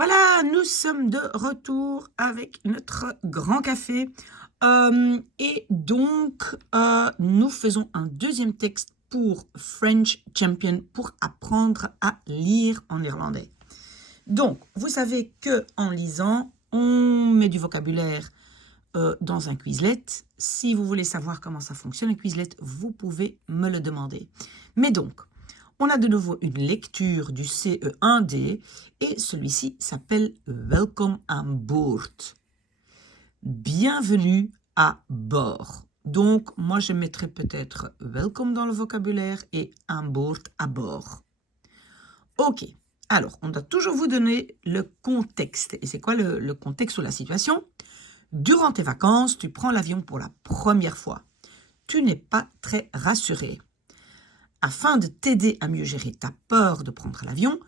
Voilà, nous sommes de retour avec notre grand café. Et donc, nous faisons un deuxième texte pour French Champion pour apprendre à lire en irlandais. Donc, vous savez que en lisant, on met du vocabulaire dans un Quizlet. Si vous voulez savoir comment ça fonctionne, un Quizlet, vous pouvez me le demander. Mais donc, on a de nouveau une lecture du CE1D et celui-ci s'appelle Welcome aan boord. Bienvenue à bord. Donc, moi, je mettrais peut-être welcome dans le vocabulaire et aan boord à bord. Ok. Alors, on doit toujours vous donner le contexte. Et c'est quoi le contexte ou la situation? Durant tes vacances, tu prends l'avion pour la première fois. Tu n'es pas très rassuré. Afin de t'aider à mieux gérer ta peur de prendre l'avion,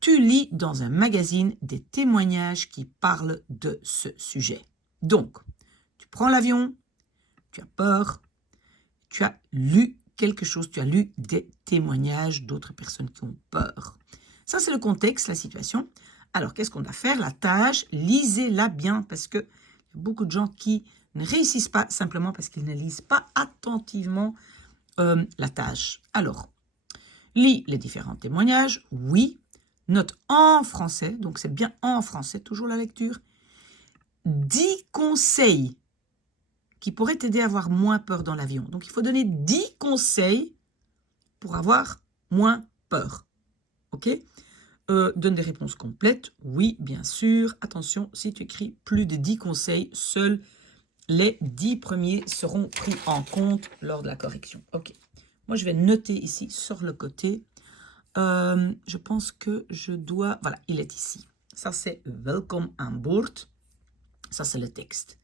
tu lis dans un magazine des témoignages qui parlent de ce sujet. Donc, tu prends l'avion, tu as peur, tu as lu quelque chose, tu as lu des témoignages d'autres personnes qui ont peur. Ça, c'est le contexte, la situation. Alors, qu'est-ce qu'on doit faire? La tâche, lisez-la bien parce que y a beaucoup de gens qui ne réussissent pas simplement parce qu'ils ne lisent pas attentivement la tâche. Alors, lis les différents témoignages, oui. Note en français, donc c'est bien en français, toujours la lecture. 10 conseils qui pourraient t'aider à avoir moins peur dans l'avion. Donc, il faut donner 10 conseils pour avoir moins peur. OK? Donne des réponses complètes. Oui, bien sûr. Attention, si tu écris plus de 10 conseils, seuls les 10 premiers seront pris en compte lors de la correction. OK. Moi, je vais noter ici sur le côté. Je pense que je dois... Voilà, il est ici. Ça, c'est Welcome aan boord. Ça, c'est le texte.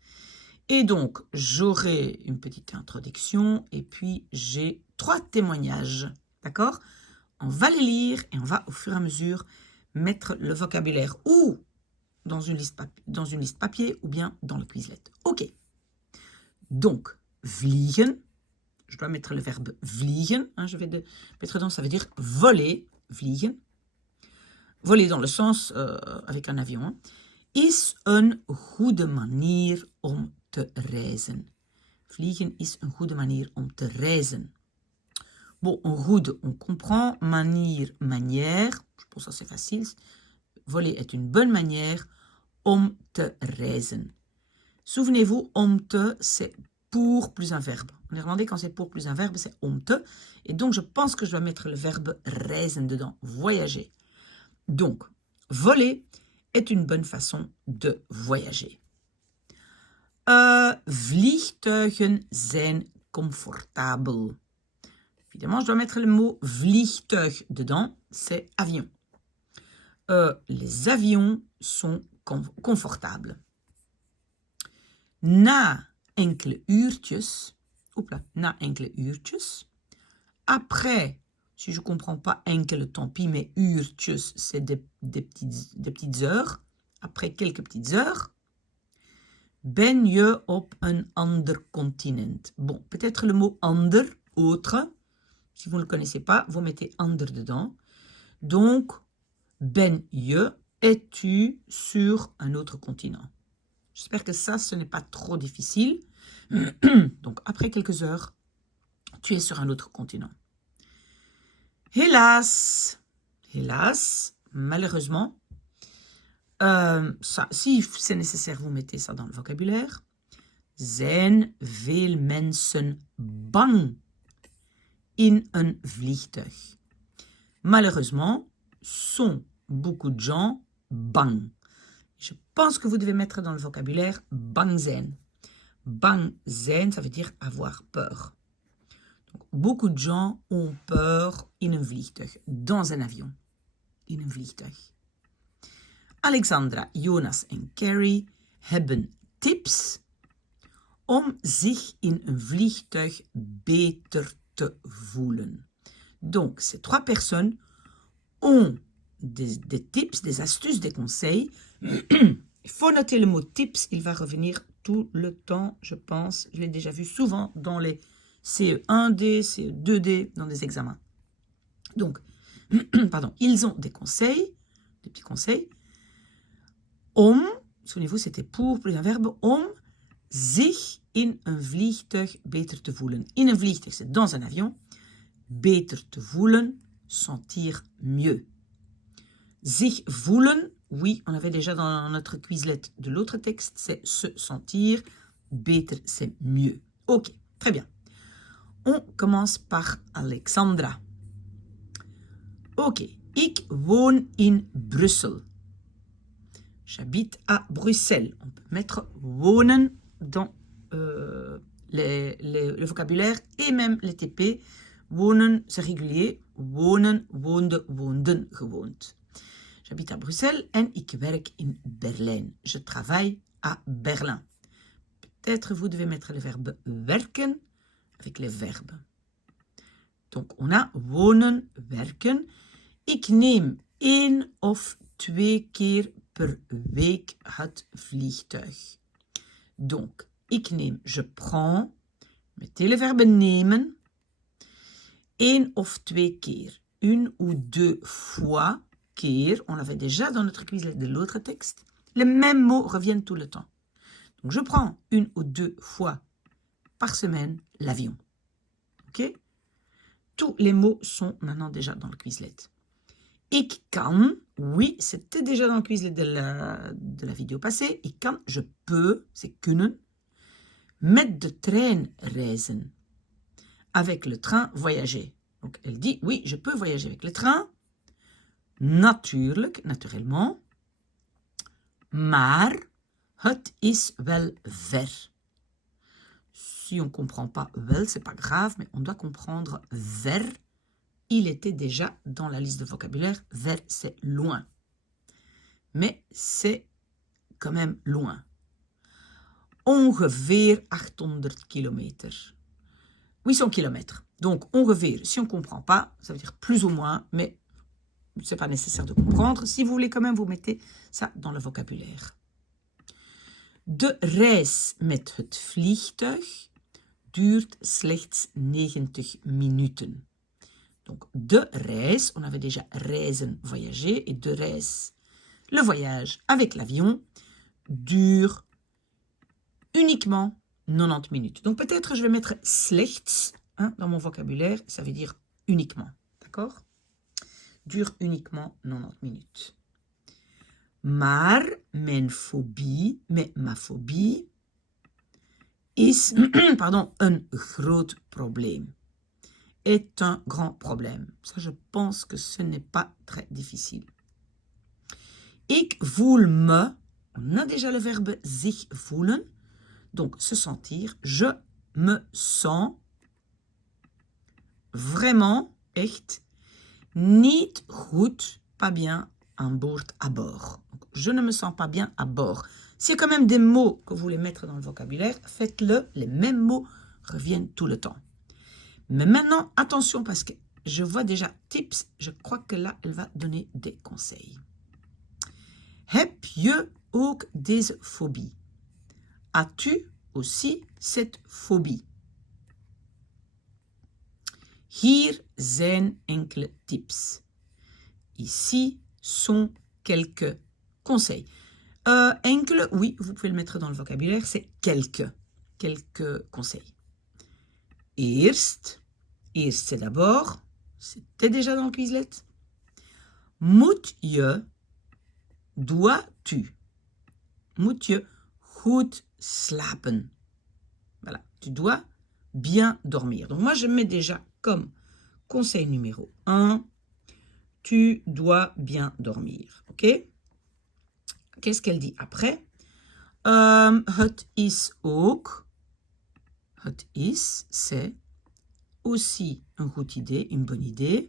Et donc, j'aurai une petite introduction et puis j'ai 3 témoignages. D'accord? On va les lire et on va au fur et à mesure mettre le vocabulaire ou dans une liste papier ou bien dans le Quizlet. OK. Donc, vliegen. Je dois mettre le verbe vliegen. Hein, je vais mettre dedans, ça veut dire voler, vliegen. Voler dans le sens avec un avion. Hein. Is een goede manier om te reizen. Vliegen is een goede manier om te reizen. Bon, een goede, on comprend. Manier, manière. Je pense que c'est facile. Voler est une bonne manière om te reizen. Souvenez-vous, om te, c'est pour plus un verbe. En irlandais, quand c'est pour plus un verbe, c'est om te. Et donc, je pense que je dois mettre le verbe reizen dedans, voyager. Donc, voler est une bonne façon de voyager. Vliegtuigen zijn comfortabel. Évidemment, je dois mettre le mot vliegtuig dedans, c'est avion. Les avions sont confortables. Na enkele uurtjes, après, si je ne comprends pas enkele, tant pis, mais uurtjes, c'est des petites heures, après quelques petites heures, ben je op een ander continent. Bon, peut-être le mot ander, autre, si vous ne le connaissez pas, vous mettez ander dedans. Donc, ben je, es-tu sur un autre continent? J'espère que ça, ce n'est pas trop difficile. Donc, après quelques heures, tu es sur un autre continent. Hélas, malheureusement, ça, si c'est nécessaire, vous mettez ça dans le vocabulaire. Zijn veel mensen bang in een vliegtuig? Malheureusement, sont beaucoup de gens bang. Je pense que vous devez mettre dans le vocabulaire bang zijn. Bang zijn, ça veut dire avoir peur. Donc, beaucoup de gens ont peur in een vliegtuig, dans un avion. In een vliegtuig. Alexandra, Jonas en Carrie hebben tips om zich in een vliegtuig beter te voelen. Donc, ces 3 personnes ont des tips, des astuces, des conseils. Il faut noter le mot tips, il va revenir tout le temps, je pense. Je l'ai déjà vu souvent dans les CE1D, CE2D, dans des examens. Donc, pardon, ils ont des conseils, des petits conseils. Om, souvenez-vous, c'était pour plus un verbe, om zich in een vliegtuig beter te voelen. In een vliegtuig, c'est dans un avion. Beter te voelen, sentir mieux. Zich voelen, oui, on avait déjà dans notre Quizlet de l'autre texte, c'est se sentir. Beter, c'est mieux. Ok, très bien. On commence par Alexandra. Ok, ik woon in Brussel. J'habite à Bruxelles. On peut mettre wonen dans le vocabulaire et même les TP. Wonen, c'est régulier. Wonen, woonde, woonden, gewoond. J'habite à Bruxelles en ik werk in Berlijn. Je travaille à Berlin. Peut-être vous devez mettre le verbe werken avec les verbes. Donc on a wonen, werken. Ik neem 1 of 2 keer per week het vliegtuig. Donc, ik neem, je prends, mettez le verbe nemen, 1 of 2 keer, 1 ou 2 fois, keer, on l'avait déjà dans notre Quizlet de l'autre texte, les mêmes mots reviennent tout le temps. Donc, je prends 1 ou 2 fois par semaine l'avion. Ok? Tous les mots sont maintenant déjà dans le Quizlet. Ik kan, oui, c'était déjà dans le Quizlet de la vidéo passée. Ik kan, je peux, c'est kunnen. Met de trein reizen. Avec le train, voyager. Donc, elle dit, oui, je peux voyager avec le train. Natuurlijk, naturellement. Maar, het is wel ver. Si on ne comprend pas wel, c'est pas grave, mais on doit comprendre ver. Il était déjà dans la liste de vocabulaire. Ver, c'est loin. Mais c'est quand même loin. Ongeveer 800 kilometer. 800 kilomètres. Donc, ongeveer, si on ne comprend pas, ça veut dire plus ou moins, mais ce n'est pas nécessaire de comprendre. Si vous voulez quand même, vous mettez ça dans le vocabulaire. De reis met het vliegtuig duurt slechts 90 minuten. Donc, de reis, on avait déjà reizen, voyager, et de reis, le voyage avec l'avion, dure uniquement 90 minutes. Donc, peut-être je vais mettre slechts dans mon vocabulaire, ça veut dire uniquement, d'accord? Dure uniquement 90 minutes. Maar mijn fobie, ma phobie, is een groot probleem. Est un grand problème. Ça, je pense que ce n'est pas très difficile. Ik voel me, on a déjà le verbe zich voelen, donc se sentir. Je me sens vraiment, echt, niet goed, pas bien, aan boord, à bord. Donc, je ne me sens pas bien à bord. S'il y a quand même des mots que vous voulez mettre dans le vocabulaire, faites-le, les mêmes mots reviennent tout le temps. Mais maintenant, attention parce que je vois déjà tips. Je crois que là, elle va donner des conseils. Heb je ook deze phobie? As-tu aussi cette phobie? Hier zijn enkele tips. Ici sont quelques conseils. Enkele, oui, vous pouvez le mettre dans le vocabulaire, c'est quelques conseils. Eerst, c'est d'abord, c'était déjà dans le Quizlet. Moet je, dois-tu. Moet je goed slapen. Voilà, tu dois bien dormir. Donc moi, je mets déjà comme conseil numéro 1, tu dois bien dormir. Ok? Qu'est-ce qu'elle dit après? Het is ook, het is, c'est aussi een goed idee, een bonne idee.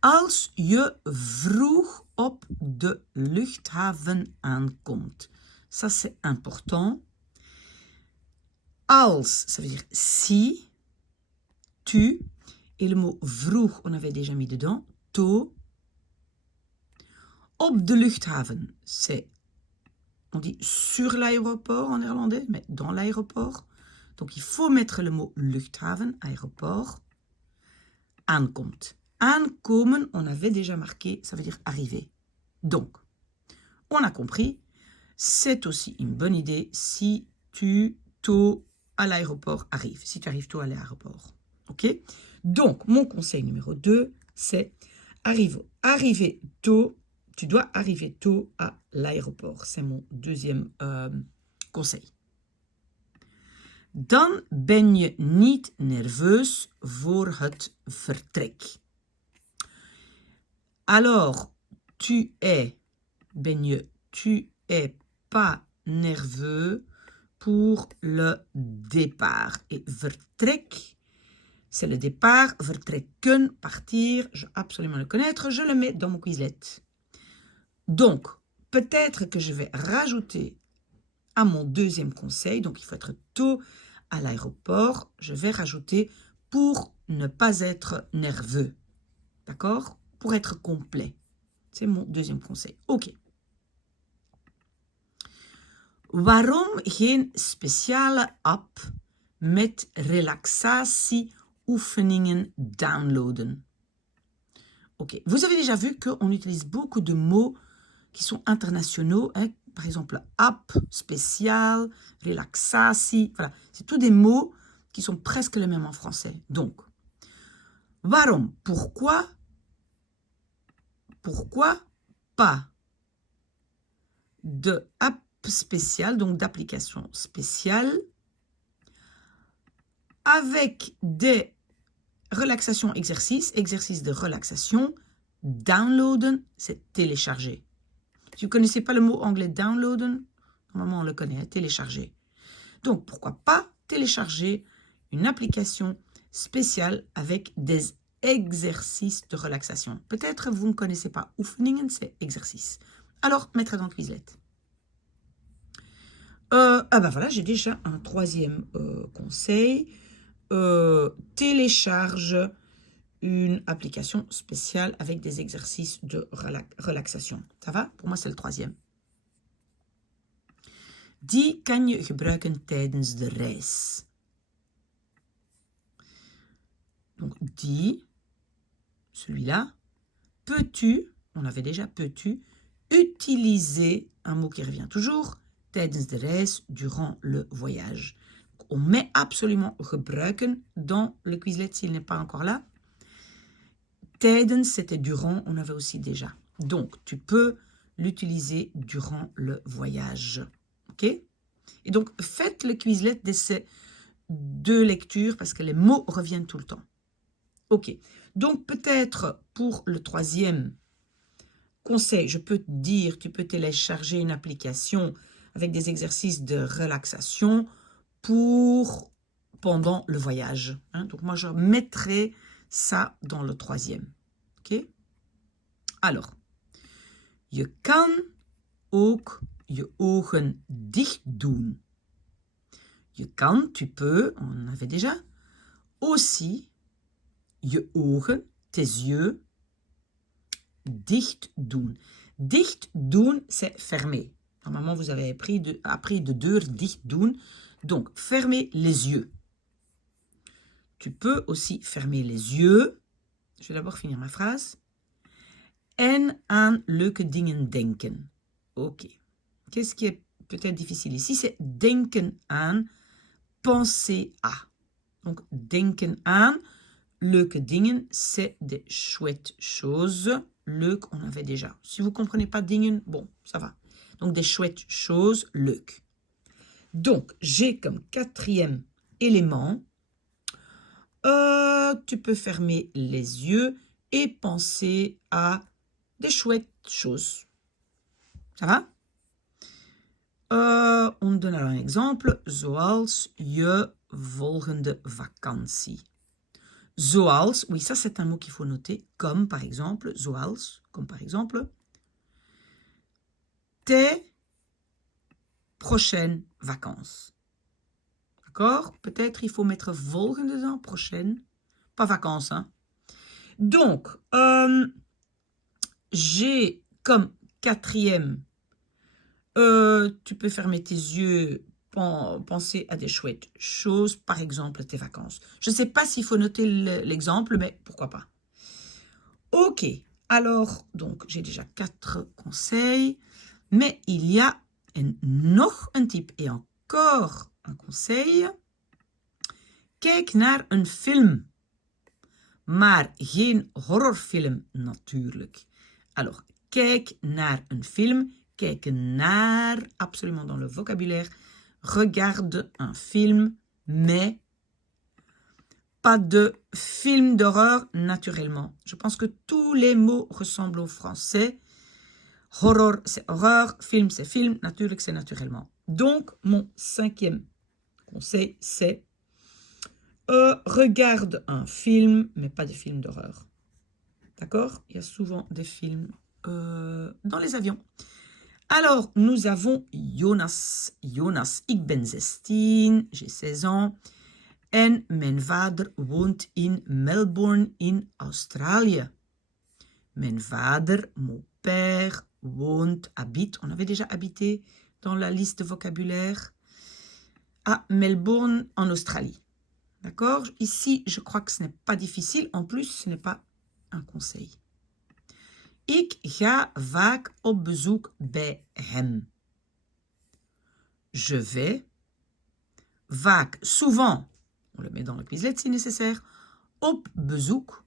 Als je vroeg op de luchthaven aankomt. Ça, c'est important. Als, ça veut dire si, tu, et le mot vroeg, on avait déjà mis dedans, tôt. Op de luchthaven, c'est, on dit sur l'aéroport en néerlandais, mais dans l'aéroport. Donc, il faut mettre le mot luchthaven, aéroport, aankomt. Aankomen, on avait déjà marqué, ça veut dire arriver. Donc, on a compris, c'est aussi une bonne idée si tu tôt à l'aéroport arrives, si tu arrives tôt à l'aéroport. Ok? Donc, mon conseil numéro 2, c'est arriver tôt. Tu dois arriver tôt à l'aéroport. C'est mon deuxième conseil. Dan ben je niet nerveus voor het vertrek. Alors, tu es pas nerveux pour le départ. Et vertrek, c'est le départ. Vertrekken, partir, je veux absolument le connaître. Je le mets dans mon Quizlet. Donc, peut-être que je vais rajouter à mon deuxième conseil, donc il faut être tôt à l'aéroport, je vais rajouter pour ne pas être nerveux. D'accord? Pour être complet. C'est mon deuxième conseil. Ok. Waarom geen speciale app met relaxatieoefeningen downloaden? Ok. Vous avez déjà vu qu'on utilise beaucoup de mots qui sont internationaux, hein? Par exemple, app, spécial, relaxatie, voilà. C'est tous des mots qui sont presque les mêmes en français. Donc, waarom, pourquoi pas de app spéciale, donc d'application spéciale, avec des relaxations exercices de relaxation, downloaden, c'est télécharger. Si vous ne connaissez pas le mot anglais downloaden, normalement on le connaît, hein, télécharger. Donc, pourquoi pas télécharger une application spéciale avec des exercices de relaxation. Peut-être vous ne connaissez pas. Oefeningen, c'est exercice. Alors, mettre dans le Quizlet. Voilà, j'ai déjà un troisième conseil. Télécharge une application spéciale avec des exercices de relaxation. Ça va? Pour moi, c'est le troisième. Die kan je gebruiken tijdens de reis. Donc, die, celui-là, peux-tu, on avait déjà peux-tu, utiliser un mot qui revient toujours, tijdens de reis, durant le voyage. Donc, on met absolument gebruiken dans le Quizlet s'il n'est pas encore là. Tijdens, c'était durant, on avait aussi déjà. Donc, tu peux l'utiliser durant le voyage. OK? Et donc, faites le Quizlet de ces deux lectures parce que les mots reviennent tout le temps. OK. Donc, peut-être pour le troisième conseil, je peux te dire, tu peux télécharger une application avec des exercices de relaxation pendant le voyage. Hein? Donc, moi, je mettrai ça dans le troisième. OK? Alors, je kan ook je ogen dicht doen. Je kan, tu peux, on avait déjà, aussi je ogen, tes yeux, dicht doen. Dicht doen, c'est fermer. Normalement, vous avez appris de deur dicht doen. Donc, fermer les yeux. Tu peux aussi fermer les yeux. Je vais d'abord finir ma phrase. En aan leuke dingen denken. Ok. Qu'est-ce qui est peut-être difficile ici? C'est denken aan, penser à. Donc, denken aan, leuke dingen, c'est des chouettes choses. Leuk, on avait déjà. Si vous ne comprenez pas dingen, bon, ça va. Donc, des chouettes choses, leuk. Donc, j'ai comme quatrième élément, tu peux fermer les yeux et penser à des chouettes choses. Ça va? On donne alors un exemple. Zoals je volgende vakantie. Zoals, oui, ça c'est un mot qu'il faut noter. Comme par exemple, zoals, comme par exemple, tes prochaines vacances. D'accord? Peut-être il faut mettre volgende dedans, prochaine, pas vacances. Hein? Donc, j'ai comme quatrième, tu peux fermer tes yeux, penser à des chouettes choses, par exemple tes vacances. Je ne sais pas s'il faut noter l'exemple, mais pourquoi pas. Ok, alors, donc j'ai déjà 4 conseils. Mais il y a nog een tip et encore un conseil. Kijk naar een film. Maar geen horrorfilm natuurlijk. Alors, kijk naar een film. Kijken naar, absolument dans le vocabulaire. Regarde un film, mais pas de film d'horreur naturellement. Je pense que tous les mots ressemblent au français. Horror, c'est horreur. Film, c'est film. Natuurlijk, c'est naturellement. Donc, mon 5e conseil, c'est regarde un film, mais pas des films d'horreur. D'accord? Il y a souvent des films dans les avions. Alors, nous avons Jonas. Jonas, ik ben 16, j'ai 16 ans. En mijn vader woont in Melbourne in Australië. Mijn vader, mon père, woont, habite, on avait déjà habité dans la liste de vocabulaire, à Melbourne en Australie. D'accord? Ici, je crois que ce n'est pas difficile. En plus, ce n'est pas un conseil. Ik ga vaak op bezoek bij hem. Je vais vaak, souvent, on le met dans le Quizlet si nécessaire, op bezoek,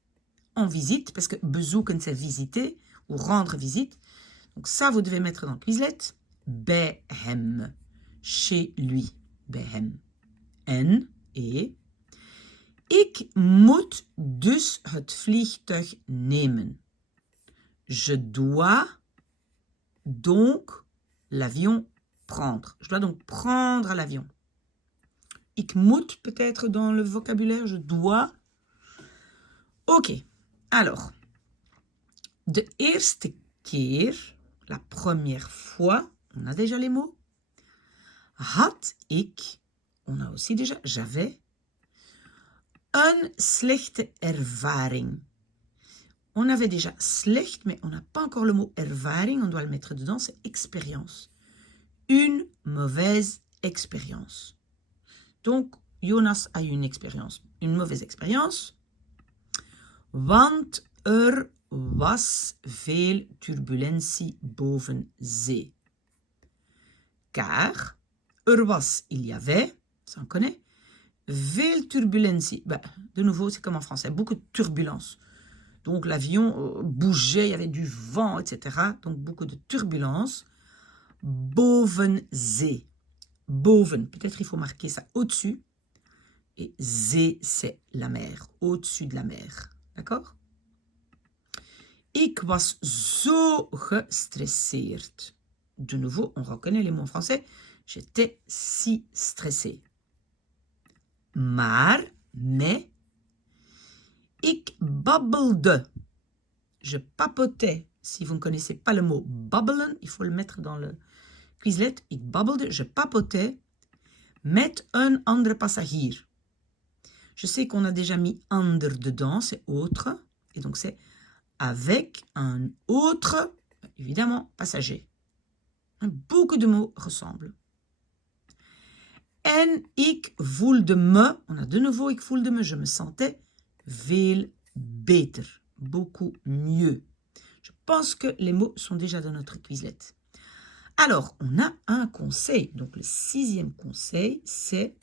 en visite, parce que bezoeken c'est visiter ou rendre visite. Donc ça, vous devez mettre dans le Quizlet. Bij hem, chez lui, bij hem. En, et, ik moet dus het vliegtuig nemen. Je dois donc l'avion prendre. Je dois donc prendre l'avion. Ik moet peut-être dans le vocabulaire, je dois. Ok, alors, de eerste keer, la première fois, on a déjà les mots. Had ik, on a aussi déjà, j'avais. Een slechte ervaring. On avait déjà slecht, mais on n'a pas encore le mot ervaring, on doit le mettre dedans, c'est expérience. Une mauvaise expérience. Donc, Jonas a eu une mauvaise expérience. Want was veel turbulentie boven zee. Car was, il y avait, ça on connaît, veel turbulentie. Ben, de nouveau, c'est comme en français, beaucoup de turbulences. Donc l'avion bougeait, il y avait du vent, etc. Donc beaucoup de turbulences. Boven zee. Boven, peut-être il faut marquer ça au-dessus. Et zee, c'est la mer, au-dessus de la mer. D'accord? Ik was zo gestresseerd. De nouveau, on reconnaît les mots en français. J'étais si stressé. Mais, ik babbelde. Je papotais. Si vous ne connaissez pas le mot babbelen, il faut le mettre dans le Quizlet. Ik babbelde, je papotais met een andere passagier. Je sais qu'on a déjà mis ander dedans, c'est autre. Et donc c'est avec un autre, évidemment, passager. Beaucoup de mots ressemblent. En ik voelde me, on a de nouveau ik voelde me, je me sentais veel beter, beaucoup mieux. Je pense que les mots sont déjà dans notre Quizlet. Alors, on a un conseil. Donc, le 6e conseil, c'est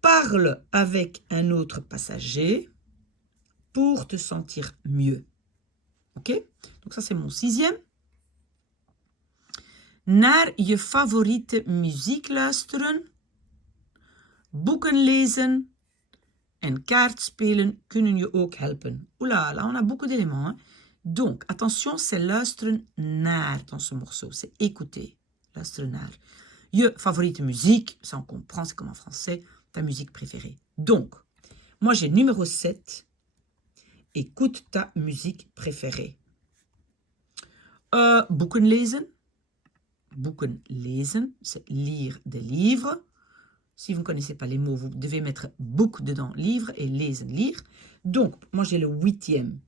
parle avec un autre passager pour te sentir mieux. Ok? Donc, ça, c'est mon 6e. Naar je favoriete muziek luisteren, boeken lezen en kaartspelen kunnen je ook helpen. Oula, là, on a beaucoup d'éléments. Hein? Donc, attention, c'est luisteren naar dans ce morceau. C'est écouter. Luisteren naar. Je favoriete muziek, ça on comprend, c'est comme en français, ta musique préférée. Donc, moi j'ai numéro 7. Écoute ta musique préférée. Boeken lezen. Boeken lezen, c'est lire des livres. Si vous ne connaissez pas les mots, vous devez mettre boek dedans, livre, et lezen, lire. Donc, moi j'ai le 8e.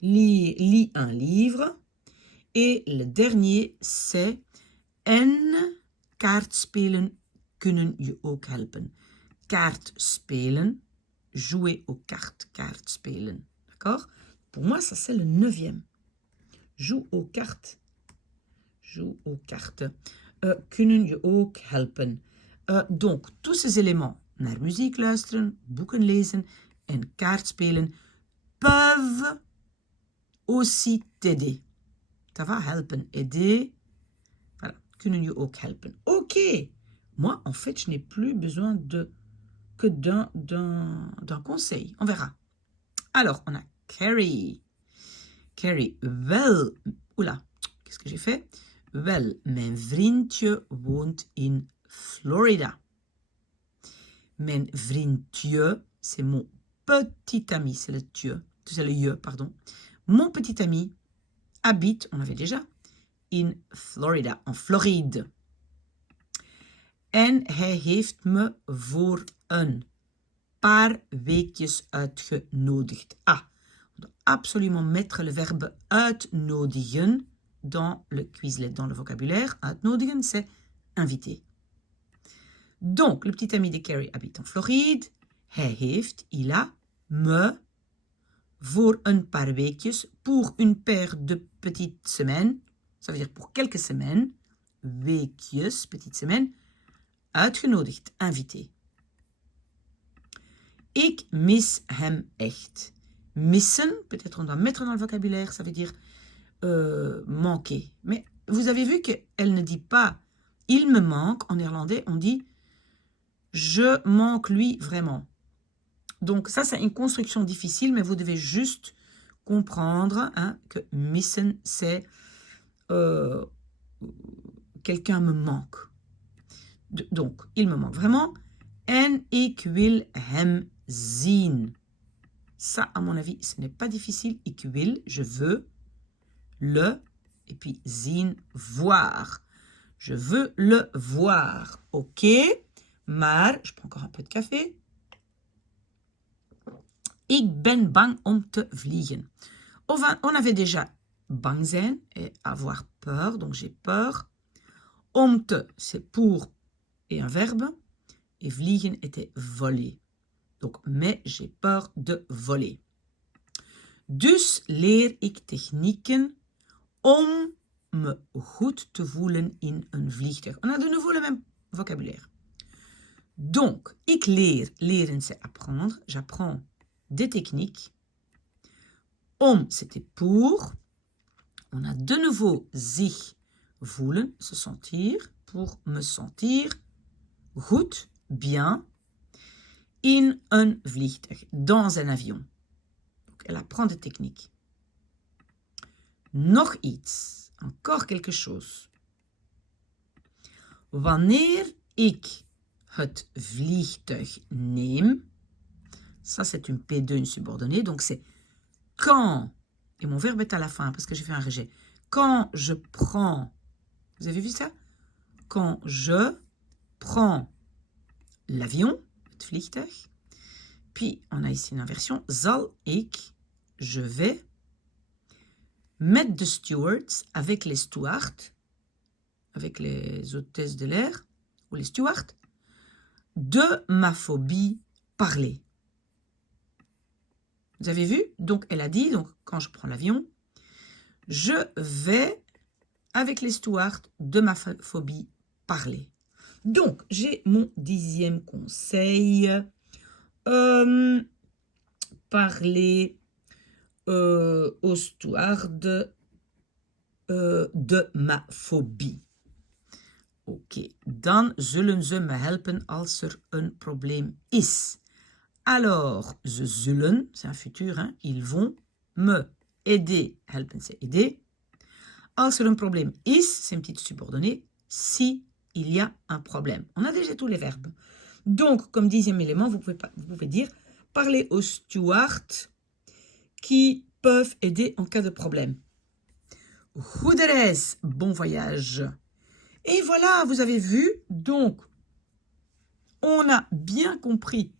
Lis un livre. Et le dernier, c'est en kaartspelen kunnen je ook helpen. Kaartspelen, jouer aux cartes, kaartspelen. D'accord? Pour moi, ça c'est le 9e. Joue aux cartes. joue aux cartes. Kunnen je ook helpen. Donc, tous ces éléments, naar muziek luisteren, boeken lezen en kaartspelen, peuvent aussi t'aider. Ça va, helpen, aider. Voilà, kunnen je ook helpen. Ok, moi, en fait, je n'ai plus besoin que d'un conseil. On verra. Alors, on a Carrie. Carrie, wel, oula, qu'est-ce que j'ai fait? Wel, mijn vriendje woont in Florida. Mijn vriendje, c'est mon petit ami, c'est le je, pardon. Mon petit ami habite, on l'avait déjà, in Florida, en Floride. En hij heeft me voor een paar weekjes uitgenodigd. Ah, on doit absolument mettre le verbe uitnodigen dans le Quizlet, dans le vocabulaire. Uitnodigen, c'est inviter. Donc, le petit ami de Carrie habite en Floride. Hij heeft, il a, me, voor een paar weekjes, pour une paire de petites semaines, ça veut dire pour quelques semaines, weekjes, petites semaines, uitgenodigd, invité. Ik mis hem echt. Missen, peut-être on doit mettre dans le vocabulaire, ça veut dire manquer. Mais vous avez vu qu'elle ne dit pas « il me manque ». En néerlandais, on dit « je manque lui vraiment ». Donc ça, c'est une construction difficile, mais vous devez juste comprendre que missen, c'est quelqu'un me manque. Donc, il me manque vraiment. En ik wil hem zien. Ça, à mon avis, ce n'est pas difficile. Ik wil, je veux, le, et puis zien, voir. Je veux le voir. Ok, maar, je prends encore un peu de café. Ik ben bang om te vliegen. On avait déjà bang zijn et avoir peur, donc j'ai peur. Om te, c'est pour et un verbe. Et vliegen était voler. Donc, mais j'ai peur de voler. Dus leer ik technieken om me goed te voelen in een vliegtuig. On a de nouveau le même vocabulaire. Donc, ik leer, leren c'est apprendre. J'apprends des techniques. Om, c'était pour. On a de nouveau zich, voelen, se sentir, pour me sentir goed, bien, in een vliegtuig, dans un avion. Donc, elle apprend des techniques. Nog iets, encore quelque chose. Wanneer ik het vliegtuig neem, ça c'est une P2, une subordonnée, donc c'est quand, et mon verbe est à la fin parce que j'ai fait un rejet, quand je prends, vous avez vu ça? Quand je prends l'avion, het vliegtuig, puis on a ici une inversion, zal ik, je vais, met de stewards, avec les stewards, avec les hôtesses de l'air, ou les stewards, de ma phobie parler. Vous avez vu? Donc, elle a dit, donc, quand je prends l'avion, je vais, avec les stewards, de ma phobie parler. Donc, j'ai mon 10e conseil. Parler aux stewards de ma phobie. Oké, dan zullen ze me helpen als er een probleem is. Alors, ze zullen, c'est un futur, hein, ils vont me aider. Helpen, c'est aider. Als er een probleem is, c'est une petite subordonnée. Si il y a un problème. On a déjà tous les verbes. Donc, comme 10e élément, vous pouvez dire parler aux stewards qui peuvent aider en cas de problème. Goede reis, bon voyage. Et voilà, vous avez vu, donc, on a bien compris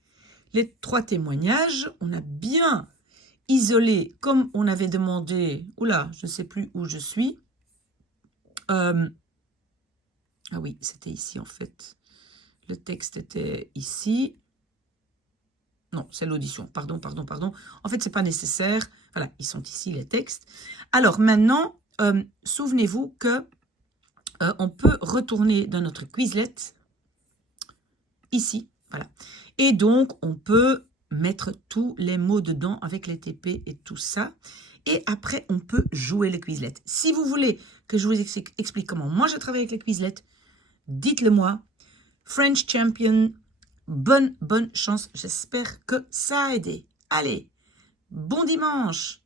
les 3 témoignages, on a bien isolé, comme on avait demandé, oula, je ne sais plus où je suis. Ah oui, c'était ici en fait. Le texte était ici. Non, c'est l'audition. Pardon. En fait, ce n'est pas nécessaire. Voilà, ils sont ici, les textes. Alors, maintenant, souvenez-vous que on peut retourner dans notre Quizlet, ici, voilà. Et donc, on peut mettre tous les mots dedans avec les TP et tout ça. Et après, on peut jouer le Quizlet. Si vous voulez que je vous explique comment moi je travaille avec les Quizlet, dites-le moi. French Champion, bonne chance. J'espère que ça a aidé. Allez, bon dimanche!